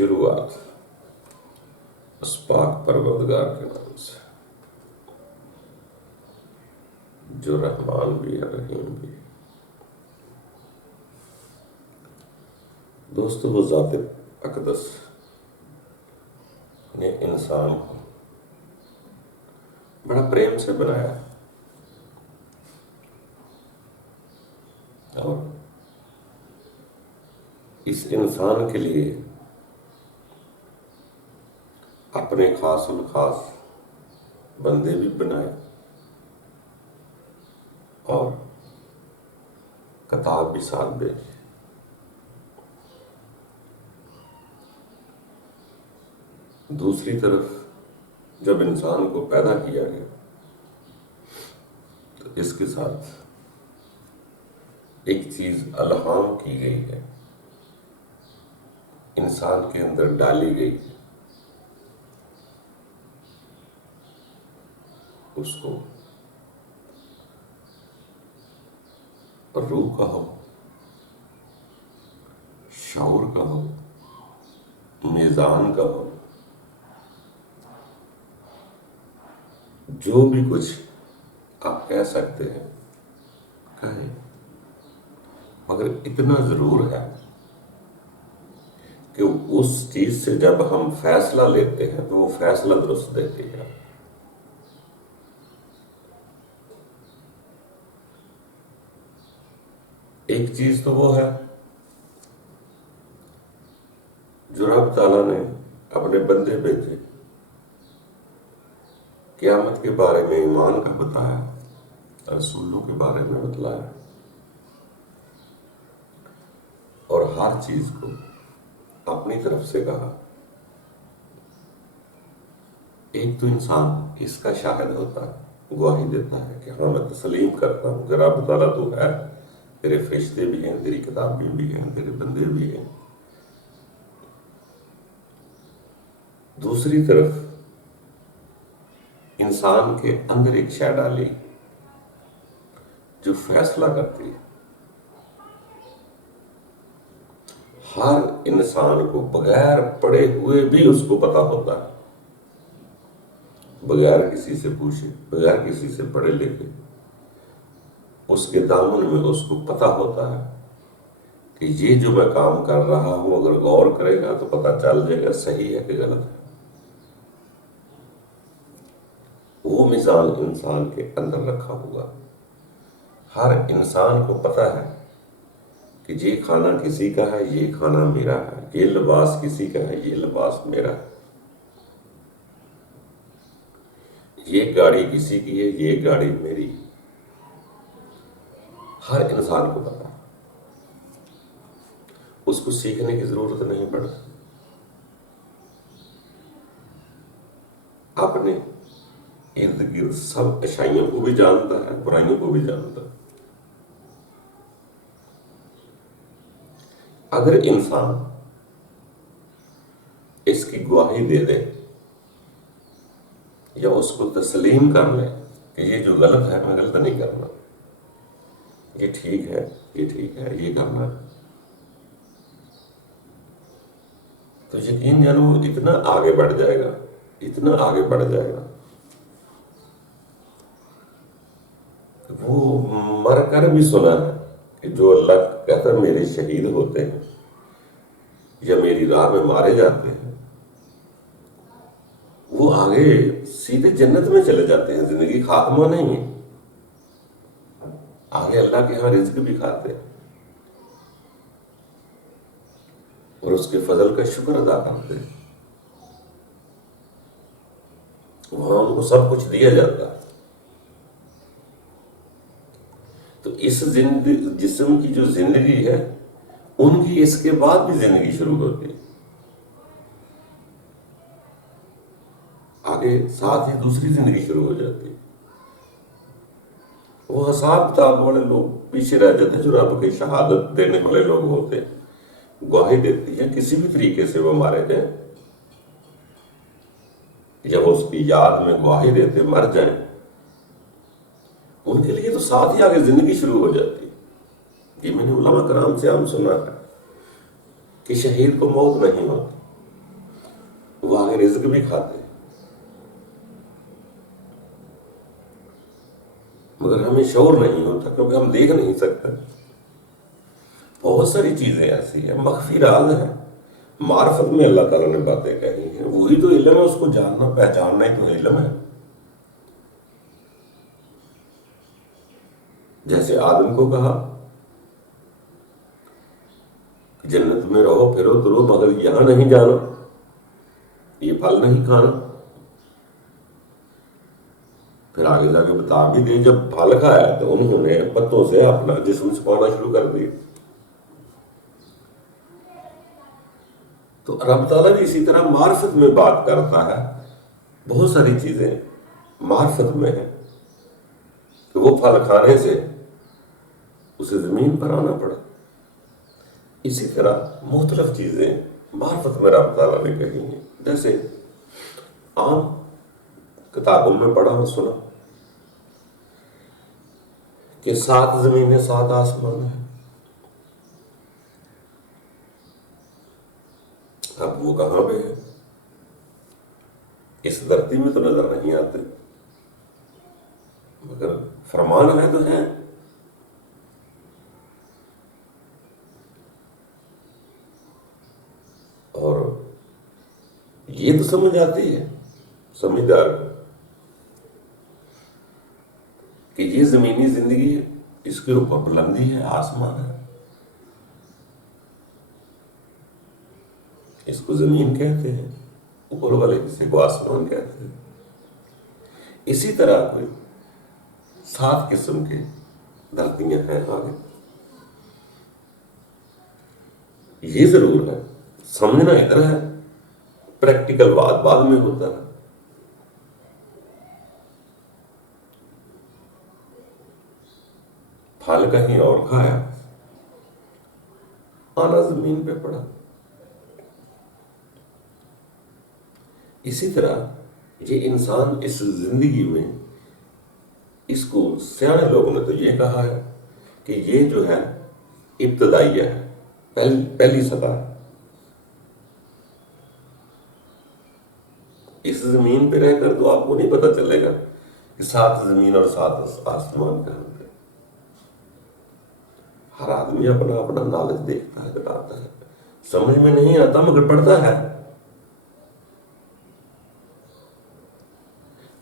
شروعات اس پاک پروردگار کے نام سے جو رحمان بھی ہے رحیم بھی ہے۔ دوستو، وہ ذات اقدس نے انسان کو بڑا پریم سے بنایا اور اس انسان کے لیے اپنے خاص الخاص بندے بھی بنائے اور کتاب بھی ساتھ بھیجی۔ دوسری طرف جب انسان کو پیدا کیا گیا تو اس کے ساتھ ایک چیز الہام کی گئی ہے، انسان کے اندر ڈالی گئی ہے، اس کو روح کہو، شعور کہو، میزان کہو، جو بھی کچھ آپ کہہ سکتے ہیں کہیں، مگر اتنا ضرور ہے کہ اس چیز سے جب ہم فیصلہ لیتے ہیں تو وہ فیصلہ درست دیتی ہے۔ ایک چیز تو وہ ہے جو رب تعالیٰ نے اپنے بندے بھیجے، قیامت کے بارے میں ایمان کا بتایا، رسولوں کے بارے میں بتلایا، اور ہر چیز کو اپنی طرف سے کہا۔ ایک تو انسان اس کا شاہد ہوتا ہے، گواہی دیتا ہے کہ ہاں میں تسلیم کرتا ہوں کہ رب تعالیٰ تو ہے، تیرے فرشتے بھی ہیں، تیری کتابیں بھی ہیں، تیرے بندے بھی ہیں۔ دوسری طرف انسان کے اندر ایک شے ڈالی جو فیصلہ کرتی ہے۔ ہر انسان کو بغیر پڑھے ہوئے بھی اس کو پتا ہوتا ہے، بغیر کسی سے پوچھے، بغیر کسی سے پڑھے لکھے، اس کے دامن میں اس کو پتا ہوتا ہے کہ یہ جو میں کام کر رہا ہوں اگر غور کرے گا تو پتا چل جائے گا صحیح ہے کہ غلط ہے۔ وہ مثال انسان کے اندر رکھا ہوا، ہر انسان کو پتا ہے کہ یہ کھانا کسی کا ہے، یہ کھانا میرا ہے، یہ لباس کسی کا ہے، یہ لباس میرا ہے، یہ گاڑی کسی کی ہے، یہ گاڑی میری۔ ہر انسان کو پتا ہے، اس کو سیکھنے کی ضرورت نہیں پڑتی۔ اپنے ارد گرد سب اچھائیوں کو بھی جانتا ہے، برائیوں کو بھی جانتا ہے۔ اگر انسان اس کی گواہی دے دے یا اس کو تسلیم کر لے کہ یہ جو غلط ہے میں غلط نہیں کرنا، یہ ٹھیک ہے، یہ ٹھیک ہے، یہ کرنا ہے، تو یقین جانو وہ اتنا آگے بڑھ جائے گا، اتنا آگے بڑھ جائے گا کہ وہ مر کر بھی سنا ہے کہ جو اللہ کہتا ہے میرے شہید ہوتے ہیں یا میری راہ میں مارے جاتے ہیں، وہ آگے سیدھے جنت میں چلے جاتے ہیں، زندگی خاتمہ نہیں ہے، آگے اللہ کے ہاں رزق بھی کھاتے ہیں اور اس کے فضل کا شکر ادا کرتے ہیں۔ وہاں ان کو سب کچھ دیا جاتا ہے۔ تو اس جسم کی جو زندگی ہے ان کی اس کے بعد بھی زندگی شروع ہوتی ہے، آگے ساتھ ہی دوسری زندگی شروع ہو جاتی ہے۔ وہ حساب کتاب والے لوگ پیچھے رہ جاتے ہیں، جو رب کی شہادت دینے والے لوگ ہوتے ہیں، گواہی دیتی ہے کسی بھی طریقے سے وہ مارے جائیں، جب اس کی یاد میں گواہی دیتے مر جائیں، ان کے لیے تو ساتھ ہی آگے زندگی شروع ہو جاتی ہے۔ یہ میں نے علماء کرام سے عام سنا ہے کہ شہید کو موت نہیں ہوتی، وہ آگے رزق بھی کھاتے ہیں، مگر ہمیں شعور نہیں ہوتا کیونکہ ہم دیکھ نہیں سکتے۔ بہت ساری چیزیں ایسی ہیں، مخفی راز ہیں، معرفت میں اللہ تعالیٰ نے باتیں کہی ہیں، وہی تو علم ہے، اس کو جاننا پہچاننا ہی تو علم ہے۔ جیسے آدم کو کہا کہ جنت میں رہو پھرو ترو مگر یہاں نہیں جانا، یہ پھل نہیں کھانا۔ پھر آگے جا کے بتا بھی دیں جب پھل کھایا تو انہوں نے پتوں سے اپنا جسم چھپانا شروع کر دیا۔ تو رب تعالیٰ بھی اسی طرح معرفت میں بات کرتا ہے، بہت ساری چیزیں معرفت میں ہیں کہ وہ پھل کھانے سے اسے زمین پر آنا پڑا۔ اسی طرح مختلف چیزیں معرفت میں رب تعالیٰ نے کہی ہیں، جیسے عام کتابوں میں پڑھا اور سنا کہ 7 زمینیں 7 آسمان ہیں۔ اب وہ کہاں پہ ہے؟ اس دھرتی میں تو نظر نہیں آتے، مگر فرمان ہے تو ہے۔ اور یہ تو سمجھ آتی ہے سمجھدار کہ یہ زمینی زندگی ہے، اس کے اوپر بلندی ہے، آسمان ہے، اس کو زمین کہتے ہیں، اوپر والے کسی کو آسمان کہتے ہیں۔ اسی طرح کوئی 7 قسم کے دھرتیاں ہیں آگے۔ یہ ضرور ہے، سمجھنا ادھر ہے، پریکٹیکل بات بعد میں ہوتا ہے۔ پھل کہیں اور کھایا، آنا زمین پہ پڑا۔ اسی طرح یہ انسان اس زندگی میں، اس کو سیانے لوگوں نے تو یہ کہا ہے کہ یہ جو ہے ابتدائیہ ہے، پہلی سطح ہے۔ اس زمین پہ رہ کر تو آپ کو نہیں پتہ چلے گا کہ 7 زمین اور 7 آسمان کہاں پہ۔ ہر آدمی اپنا اپنا نالج دیکھتا ہے، بتاتا ہے، سمجھ میں نہیں آتا مگر پڑھتا ہے۔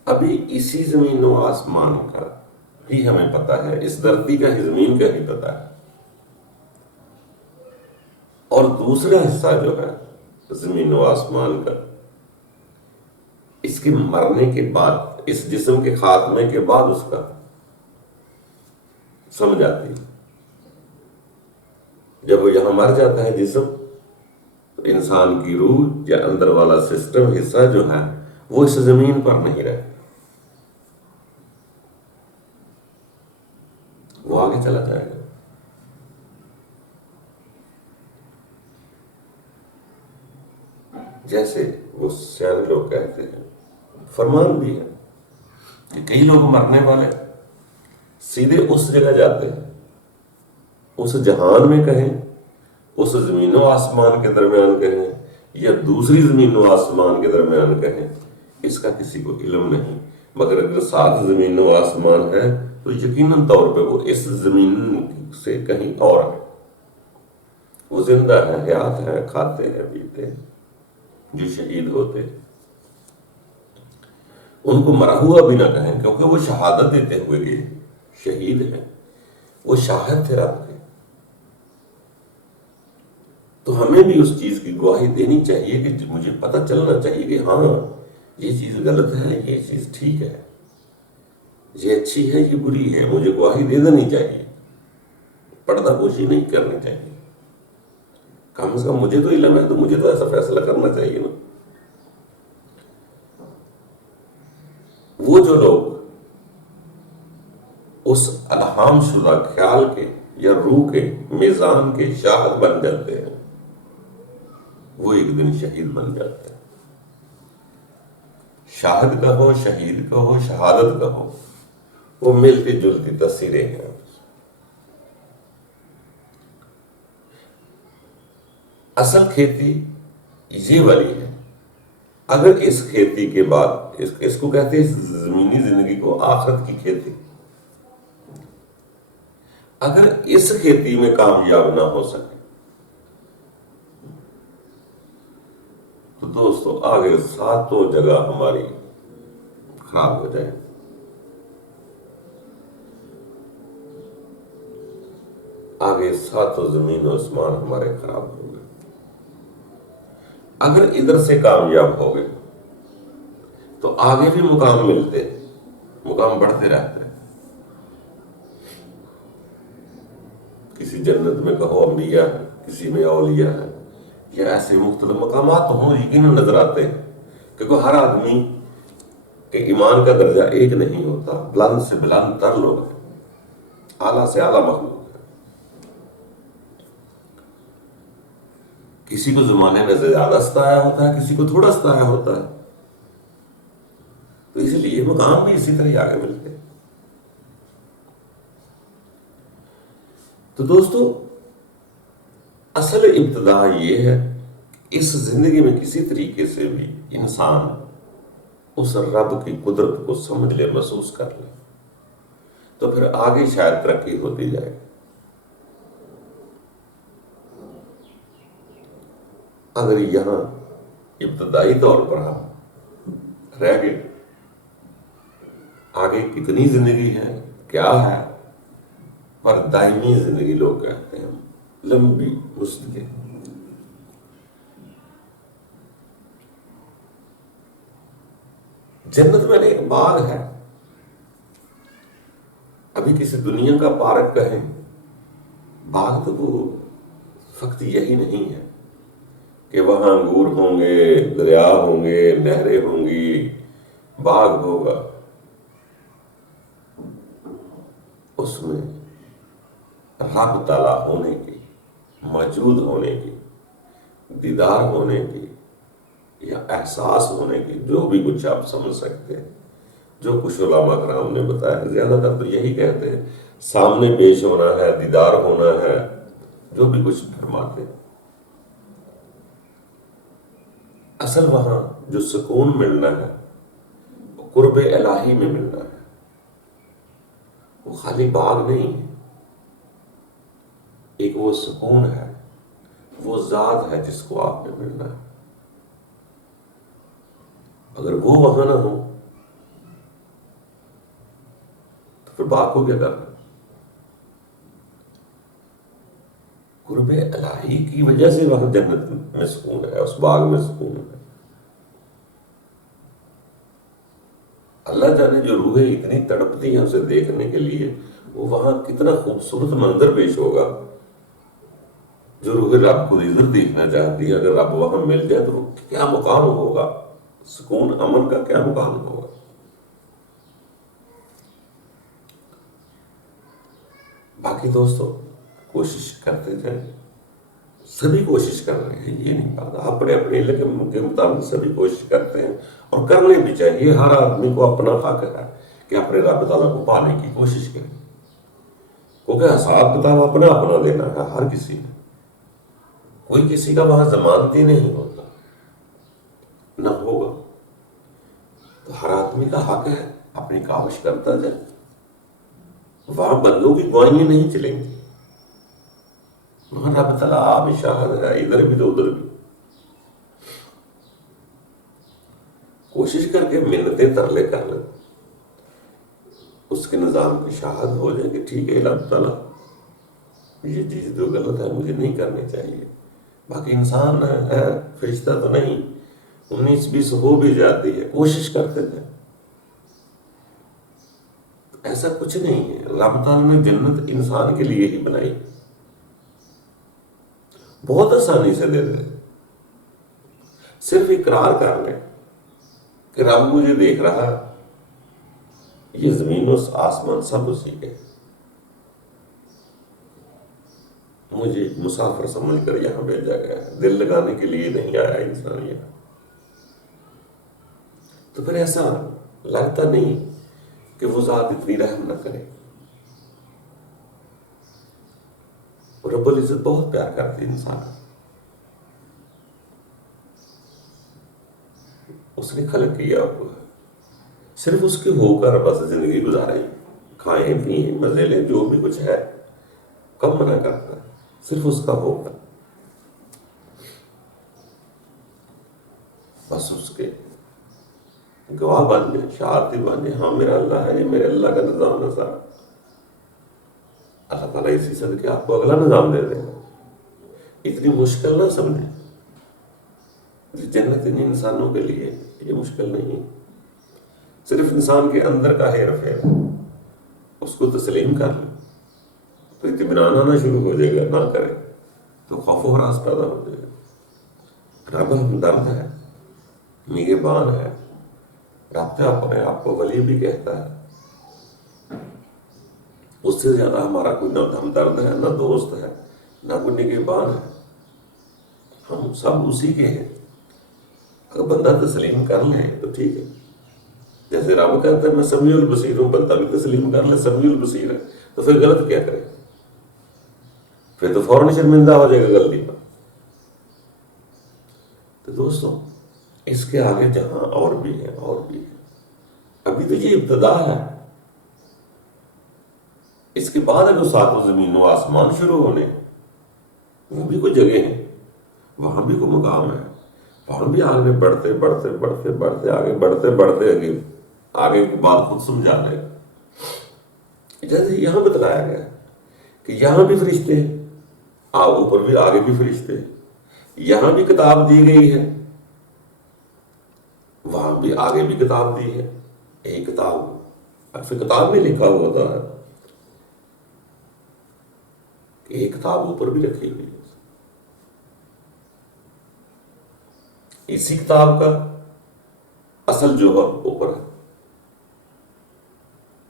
ابھی اسی زمین و آسمان کا ہی ہمیں پتہ ہے، اس دھرتی کا ہی، زمین کا ہی پتہ ہے۔ اور دوسرا حصہ جو ہے زمین و آسمان کا، اس کے مرنے کے بعد، اس جسم کے خاتمے کے بعد اس کا سمجھ آتی ہے۔ جب وہ یہاں مر جاتا ہے جسم، انسان کی روح یا اندر والا سسٹم حصہ جو ہے وہ اس زمین پر نہیں رہتا، وہ آگے چلا جائے گا۔ جیسے وہ سیانے لوگ کہتے ہیں، فرمان بھی ہے کہ کئی لوگ مرنے والے سیدھے اس جگہ جاتے ہیں، اس جہان میں کہیں، اس زمین و آسمان کے درمیان کہیں یا دوسری زمین و آسمان کے درمیان کہیں، اس کا کسی کو علم نہیں۔ مگر اگر 7 زمین و آسمان ہے تو یقیناً طور پہ وہ اس زمین سے کہیں اور ہے، وہ زندہ ہے، حیات ہے، کھاتے ہیں، پیتے ہیں۔ جو شہید ہوتے ان کو مرا ہوا بھی نہ کہیں، کیونکہ وہ شہادت دیتے ہوئے گئے، شہید ہیں، وہ شاہد تھے رب کے۔ تو ہمیں بھی اس چیز کی گواہی دینی چاہیے کہ مجھے پتہ چلنا چاہیے کہ ہاں یہ چیز غلط ہے، یہ چیز ٹھیک ہے، یہ اچھی ہے، یہ بری ہے، مجھے گواہی دے دینی چاہیے، پردہ پوشی نہیں کرنی چاہیے۔ کم از کم مجھے تو علم ہے تو مجھے تو ایسا فیصلہ کرنا چاہیے نا۔ وہ جو لوگ اس الہام شدہ خیال کے یا روح کے میزان کے شاہد بن جاتے ہیں، وہ ایک دن شہید بن جاتے ہیں۔ شاہد کا ہو، شہید کا ہو، شہادت کا ہو، وہ ملتی جلتی تصویریں ہیں۔ اصل کھیتی یہ والی ہے اگر اس کھیتی کے بعد اس کو کہتے ہیں زمینی زندگی کو آخرت کی کھیتی، اگر اس کھیتی میں کامیاب نہ ہو سکے تو دوستو آگے ساتوں جگہ ہماری خراب ہو جائے۔ آگے ساتوں زمین و آسمان ہمارے خراب ہو گئے۔ اگر ادھر سے کامیاب ہو گئے تو آگے بھی مقام ملتے، مقام بڑھتے رہتے۔ کسی جنت میں کہو انبیاء ہے، کسی میں اولیاء ہے، یا ایسے مختلف مقامات تو ہوں یقیناً نظر آتے ہیں، کیونکہ ہر آدمی کہ ایمان کا درجہ ایک نہیں ہوتا، بلند سے بلند تر لوگ ہیں، اعلیٰ سے اعلیٰ مخلوق ہے۔ کسی کو زمانے میں زیادہ ستایا ہوتا ہے، کسی کو تھوڑا ستایا ہوتا ہے، تو اس لیے مقام بھی اسی طرح آگے ملتے ہیں۔ تو دوستو اصل ابتدا یہ ہے کہ اس زندگی میں کسی طریقے سے بھی انسان اس رب کی قدرت کو سمجھ لے، محسوس کر لے، تو پھر آگے شاید ترقی ہوتی جائے۔ اگر یہاں ابتدائی طور پر ہم رہ گئے، آگے کتنی زندگی ہے، کیا ہے، پر دائمی زندگی لوگ کہتے ہیں، لمبی مستقل۔ جنت میں ایک باغ ہے، ابھی کسی دنیا کا پارک کہیں، باغ تو وہ فقط یہی نہیں ہے کہ وہاں انگور ہوں گے، دریا ہوں گے، نہریں ہوں گی، باغ ہوگا۔ اس میں رب تعالیٰ ہونے کی، موجود ہونے کی، دیدار ہونے کی، یا احساس ہونے کی، جو بھی کچھ آپ سمجھ سکتے ہیں، جو کچھ علماء کرام نے بتایا، زیادہ تر تو یہی کہتے ہیں سامنے پیش ہونا ہے، دیدار ہونا ہے، جو بھی کچھ فرماتے ہیں۔ اصل وہاں جو سکون ملنا ہے وہ قرب الہی میں ملنا ہے، وہ خالی باغ نہیں ہے، ایک وہ سکون ہے، وہ ذات ہے جس کو آپ نے ملنا ہے۔ اگر وہ وہاں نہ ہو تو پھر باغ کو کیا کرنا؟ قرب الہی کی وجہ سے وہاں جنت میں سکون ہے، اس باغ میں سکون ہے۔ اللہ جانے جو روحیں اتنی تڑپتی ہیں اسے دیکھنے کے لیے، وہ وہاں کتنا خوبصورت منظر پیش ہوگا۔ جو روح رب کو ادھر دیکھنا چاہتی ہے، اگر رب وہاں مل جائے تو وہ کیا مقام ہوگا، سکون امن کا کیا مقام ہوگا۔ باقی دوستو کوشش کرتے جائیں، سبھی کوشش کر رہے ہیں، یہ نہیں بات، اپنے اپنے علم کے مطابق سبھی کوشش کرتے ہیں، اور کرنے بھی چاہیے۔ ہر آدمی کو اپنا حق ہے کہ اپنے رب تعالیٰ کو پانے کی کوشش کرے، کیونکہ حساب کتاب اپنا اپنا دینا ہے ہر کسی نے، کوئی کسی کا وہاں ضمانتی نہیں ہوتا، نہ ہوگا۔ تو ہر آدمی کا حق ہے اپنی کاوش کرتا جائے، وہاں بندوں کی گوائیاں نہیں چلیں گی، وہاں رب تعالیٰ آپ شاہد ہے، ادھر بھی تو ادھر بھی۔ کوشش کر کے منتیں ترلے کر لیں، اس کے نظام کی شاہد ہو جائے کہ ٹھیک ہے رب تعالیٰ یہ چیز تو غلط ہے، مجھے نہیں کرنی چاہیے۔ باقی انسان ہے، فرشتہ تو نہیں، 19-20 ہو بھی جاتی ہے، کوشش کرتے تھے۔ ایسا کچھ نہیں ہے، رب تعالیٰ نے جنت انسان کے لیے ہی بنائی، بہت آسانی سے دے دے، صرف اقرار کر لیں کہ رب مجھے دیکھ رہا ہے، یہ زمین و آسمان سب اسی کے، مجھے مسافر سمجھ کر یہاں بھیجا گیا ہے، دل لگانے کے لیے نہیں آیا انسان یہاں۔ تو پھر ایسا لگتا نہیں کہ وہ ذات اتنی رحم نہ کرے۔ رب العزت بہت پیار کرتی انسان، اس نے خلق کیا ہوا ہے، صرف اس کے ہو کر بس زندگی گزاریں، کھائیں پیئیں مزے لیں، جو بھی کچھ ہے کب منع کرتا ہے، صرف اس کا ہو کر بس اس کے گواہ بن جائے، شہادتی بن جائے، ہاں میرا اللہ ہے، یہ میرے اللہ کا نظام ہے سارا۔ اللہ تعالیٰ اسی صدقے آپ کو اگلا نظام دے دے گا، اتنی مشکل نہ سمجھیں۔ جنت ان انسانوں کے لیے یہ مشکل نہیں، صرف انسان کے اندر کا ہیر پھیر اس کو تسلیم کر لیں تو اطمینان آنا شروع ہو جائے گا، نہ کرے تو خوف و ہراس پیدا ہو جائے گا۔ رب ہمدرد ہے، نگہبان ہے، رب اپنے آپ کو ولی بھی کہتا ہے، اس سے زیادہ ہمارا کوئی نہ ہمدرد ہے، نہ دوست ہے، نہ کوئی نگہبان ہے، ہم سب اسی کے ہیں۔ اگر بندہ تسلیم کر لے تو ٹھیک ہے، جیسے رب کہتا ہے میں سمیع البصیر ہوں، بندہ بھی تسلیم کر لے سمیع البصیر ہے، تو پھر غلط کیا کرے؟ پھر تو فوراً شرمندہ ہو جائے گا غلطی پر۔ تو دوستوں اس کے آگے جہاں اور بھی ہے، اور بھی ہے، ابھی تو یہ ابتدا ہے، اس کے بعد اگر ساتوں زمین و آسمان شروع ہونے، وہ بھی کوئی جگہ ہے، وہاں بھی کوئی مقام ہے، وہاں بھی آگے بڑھتے بڑھتے بڑھتے بڑھتے آگے بڑھتے بڑھتے آگے کی بات خود سمجھا لے گا۔ جیسے یہاں بتلایا گیا کہ یہاں بھی فرشتے ہیں، اوپر بھی آگے بھی فرشتے ہیں، یہاں بھی کتاب دی گئی ہے، وہاں بھی آگے بھی کتاب دی ہے، ایک کتاب پھر کتاب میں لکھا ہوا ہوتا ہے کہ ایک کتاب اوپر بھی رکھی ہوئی ہے، اسی کتاب کا اصل جو ہے اوپر ہے،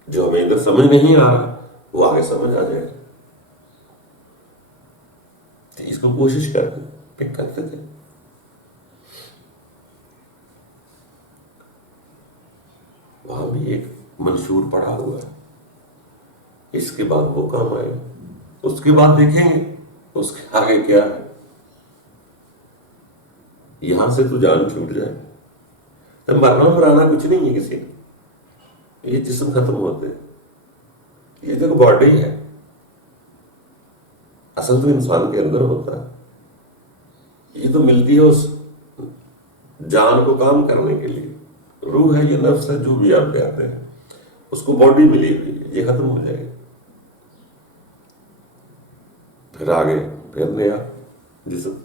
جو ہمیں ادھر سمجھ نہیں آ رہا وہ آگے سمجھ آ جائے گا۔ تو اس کو کوشش کرتے تھے۔ وہاں بھی ایک منشور پڑا ہوا ہے، اس کے بعد وہ کام آئے گا، اس کے بعد دیکھیں گے اس کے آگے کیا ہے۔ یہاں سے تو جان چھوٹ جائے، مرنا مرانا کچھ نہیں ہے کسی کا، یہ جسم ختم ہوتے ہیں، یہ جو باڈی ہے اصل تو انسان کے اندر ہوتا ہے، یہ تو ملتی ہے اس جان کو کام کرنے کے لیے، روح ہے، یہ نفس ہے، جو بھی آپ کہتے ہیں، اس کو باڈی ملی ہوئی ہے، یہ ختم ہو جائے گی، پھر آگے پھر نیا جسم۔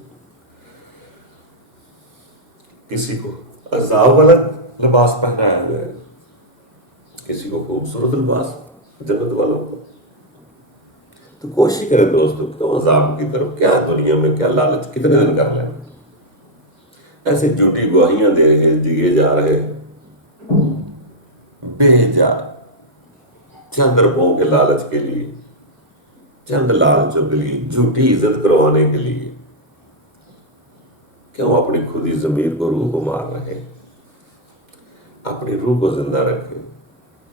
کسی کو عذاب والا لباس پہنایا جائے، کسی کو خوبصورت لباس جنت والوں کو۔ تو کوشش کرے دوستو، کیوں عذاب کی طرف، کیا دنیا میں کیا لالچ، کتنے دن کر لیں، ایسے جھوٹی گواہیاں دے رہے دیے جا رہے بے جا، چند روپوں کے لالچ کے لیے، چند لالچوں کے لیے، جھوٹی عزت کروانے کے لیے، کیوں اپنی خودی ضمیر کو، روح کو مار رہے؟ اپنی روح کو زندہ رکھیں،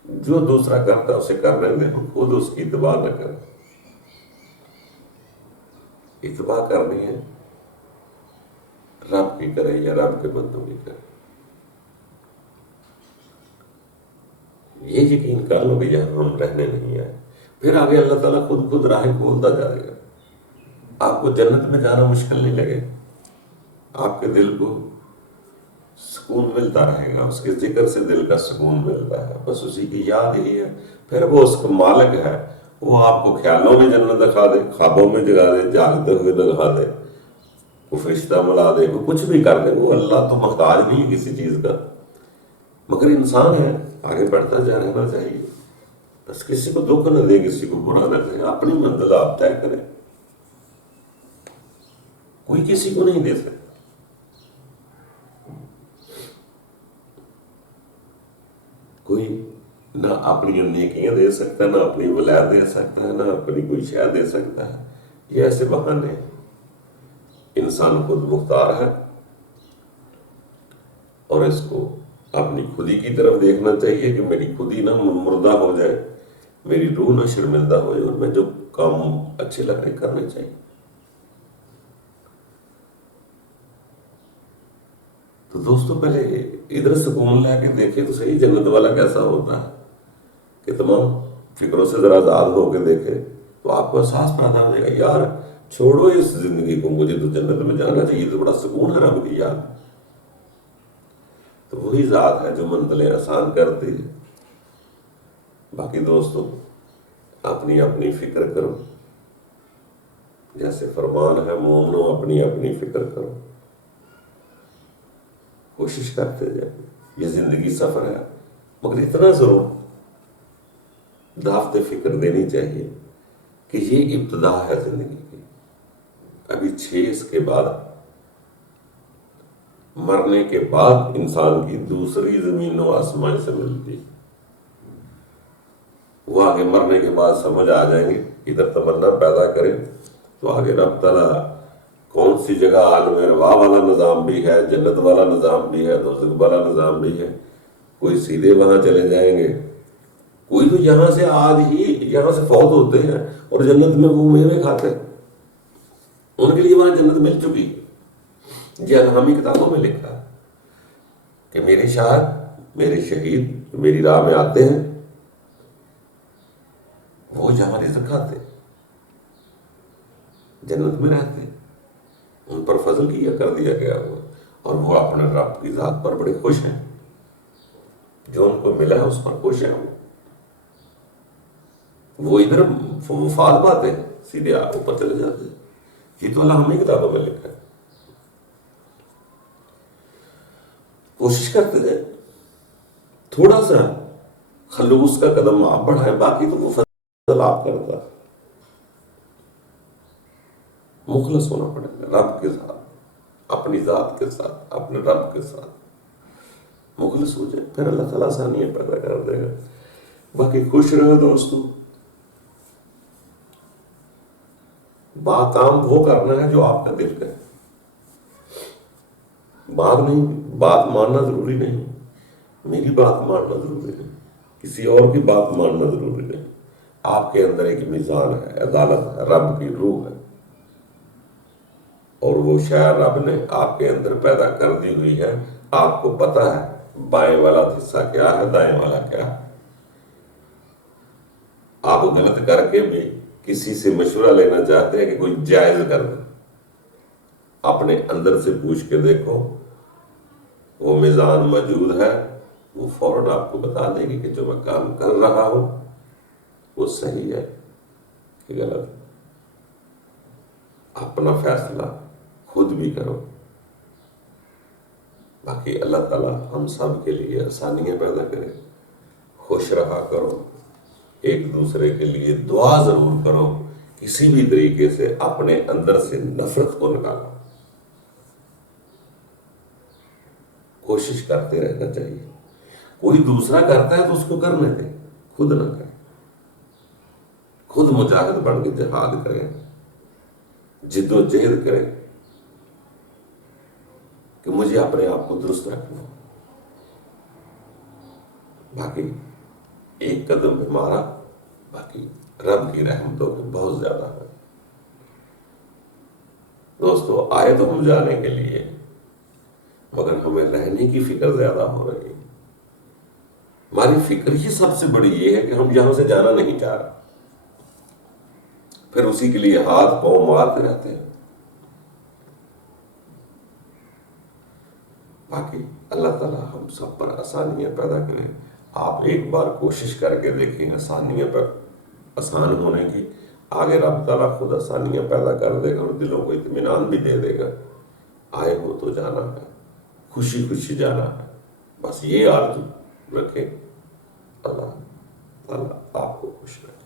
جو دوسرا کرتا ہے اسے کرنے دیں، خود اس کی اتباع نہ کریں۔ اتباع کرنی ہے رب کی کرے یا رب کے بندوں کی کرے، یہ یقین کر لو کہ یہاں ہم رہنے نہیں آئے، پھر آگے اللہ تعالیٰ خود راہیں کھولتا جائے گا، آپ کو جنت میں جانا مشکل نہیں لگے، آپ کے دل کو سکون ملتا رہے گا، اس کے ذکر سے دل کا سکون ملتا ہے، بس اسی کی یاد ہی ہے، پھر وہ اس کا مالک ہے، وہ آپ کو خیالوں میں جنت دکھا دے، خوابوں میں جگا دے، جاگتے ہوئے دکھا دے، وہ فرشتہ ملا دے، وہ کچھ بھی کر دے، وہ اللہ تو محتاج نہیں ہے کسی چیز کا، مگر انسان ہے، آگے بڑھتا جا رہنا چاہیے، بس کسی کو دکھ نہ دے، کسی کو برا نہ کرے، اپنی منزل آپ طے کریں، کوئی کسی کو نہیں دے سکتا، کوئی نہ اپنی نیکیاں دے سکتا ہے، نہ اپنی ولایت دے سکتا ہے، نہ اپنی کوئی شے دے سکتا ہے، یہ ایسے بہانے ہیں۔ انسان خود مختار ہے اور اس کو اپنی خودی کی طرف دیکھنا چاہیے کہ میری خودی نہ مردہ ہو جائے، میری روح نہ شرمندہ ہو جائے، اور میں جو کام اچھے لگ رہے کرنے چاہیے۔ تو دوستو پہلے ادھر سکون لے کے دیکھیں تو صحیح جنت والا کیسا ہوتا ہے، کہ تمام فکروں سے ذرا آزاد ہو کے دیکھے تو آپ کو احساس پیدا ہو جائے گا، یار چھوڑو اس زندگی کو، مجھے تو جنت میں جانا چاہیے، تو بڑا سکون ہے رب کی یاد۔ تو وہی ذات ہے جو منزلیں آسان کرتی ہے۔ باقی دوستو اپنی اپنی فکر کرو، جیسے فرمان ہے مومنو اپنی اپنی فکر کرو، کوشش کرتے جائیں۔ یہ زندگی سفر ہے، مگر اتنا ضرور دعوت فکر دینی چاہیے کہ یہ ابتدا ہے زندگی کی، ابھی 6 اس کے بعد، مرنے کے بعد انسان کی دوسری زمین و آسمان سے ملتی، وہ آگے مرنے کے بعد سمجھ آ جائیں گے۔ ادھر تمنا پیدا کریں تو آگے رب تعالیٰ کون سی جگہ عالم ارواح والا نظام بھی ہے، جنت والا نظام بھی ہے، دوزخ والا نظام بھی ہے، کوئی سیدھے وہاں چلے جائیں گے، کوئی تو یہاں سے آج ہی یہاں سے فوت ہوتے ہیں اور جنت میں وہ میوے کھاتے ہیں، ان کے لیے وہاں جنت مل چکی ہے۔ جی الہامی کتابوں میں لکھا ہے کہ میری شاہد، میرے شہید میری راہ میں آتے ہیں، وہ جہاں رزق کھاتے جنت میں رہتے، ان پر فضل کیا کر دیا گیا ہوا، اور وہ اپنے رب کی ذات پر بڑے خوش ہیں، جو ان کو ملا ہے اس پر خوش ہیں۔ وہ ادھر مفاد پاتے ہیں، سیدھے آپ اوپر چلے جاتے ہیں۔ یہ تو اللہ ہمیں کتابوں میں لکھا ہے۔ کوشش کرتے جائیں، تھوڑا سا خلوص کا قدم آپ بڑھائیں، باقی تو وہ فضل آپ کرتا ہے۔ مخلص ہونا پڑے گا رب کے ساتھ، اپنی ذات کے ساتھ، اپنے رب کے ساتھ مخلص ہو جائے، پھر اللہ تعالیٰ آسانیاں پیدا کر دے گا۔ باقی خوش رہو دوستو، بات عام وہ کرنا ہے جو آپ کا دل کرے، بات ماننا ضروری نہیں، میری بات ماننا ضروری نہیں، کسی اور کی بات ماننا ضروری نہیں۔ آپ کے اندر ایک میزان ہے، عدالت ہے، رب کی روح ہے، اور وہ شاید رب نے آپ کے اندر پیدا کر دی ہوئی ہے۔ آپ کو پتا ہے بائیں والا حصہ کیا ہے، دائیں والا کیا ہے۔ آپ غلط کر کے بھی کسی سے مشورہ لینا چاہتے ہیں کہ کوئی جائز کر دے، اپنے اندر سے پوچھ کے دیکھو، وہ میزان موجود ہے، وہ فوراً آپ کو بتا دے گی کہ جو میں کام کر رہا ہوں وہ صحیح ہے کہ غلط۔ اپنا فیصلہ خود بھی کرو۔ باقی اللہ تعالیٰ ہم سب کے لیے آسانیاں پیدا کرے، خوش رہا کرو، ایک دوسرے کے لیے دعا ضرور کرو، کسی بھی طریقے سے اپنے اندر سے نفرت کو نکالو، کوشش کرتے رہنا چاہیے۔ کوئی دوسرا کرتا ہے تو اس کو کرنے دیں، خود نہ کریں، خود مجاہد بن کے جہاد کریں، جد و جہد کریں کہ مجھے اپنے آپ کو درست رکھنا۔ باقی ایک قدم ہمارا، باقی رب کی رحمتوں کے بہت زیادہ ہے۔ دوستو آئے تو ہم جانے کے لیے، مگر ہمیں رہنے کی فکر زیادہ ہو رہی ہے۔ ہماری فکر ہی سب سے بڑی یہ ہے کہ ہم یہاں سے جانا نہیں چاہ رہے، پھر اسی کے لیے ہاتھ پاؤں مارتے رہتے ہیں۔ باقی اللہ تعالیٰ ہم سب پر آسانیاں پیدا کرے۔ آپ ایک بار کوشش کر کے دیکھیں آسانیاں پر آسان ہونے کی، آگے رب تعالیٰ خود آسانیاں پیدا کر دے گا اور دلوں کو اطمینان بھی دے دے گا۔ آئے ہو تو جانا ہے، خوشی خوشی جانا ہے، بس یہ آرزو رکھیں۔ اللہ تعالیٰ آپ کو خوش رکھے۔